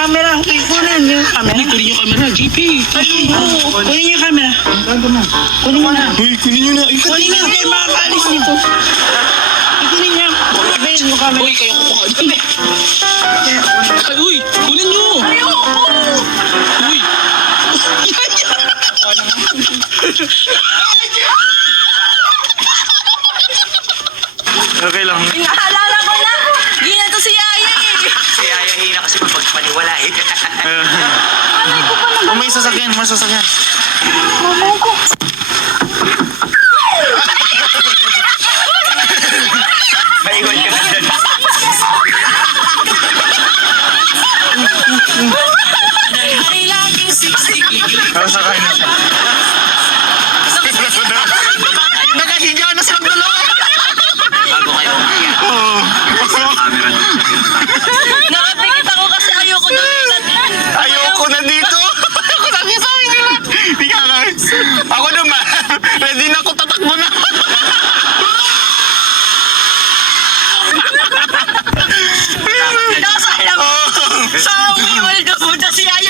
camera. Kunin yung camera. Kunin yung camera, JP. Kunin yung camera. Kunin mo na. Uy, kunin nyo na. Kunin mo kayo makakaalis dito. Kunin niya. Ibayin yung camera. Uy, kayo kukuha. Ay, uy, kunin nyo. Uy. Okay lang. Naalala ko na. Gina to si Yaya eh. Si Aya hina kasi mapagpaniwala eh. Alay ko pa naman. May sasakyan, may sasakyan. Mamay ko. Maiwan ka na dyan. Ay, laging siksik. Sasakyan na siya. Nakahiga na silang dalawa. Bago kayo umakyat. Oo. Camera dun sa pinuntahan. Nakapikit ako kasi ayoko doon. Ayoko na dito. Ayoko na dito. Hindi ka nga. Ako naman. Ready na ako, tatakbo na. Nasa alam. Sa uwi, wala na punta si Yaya.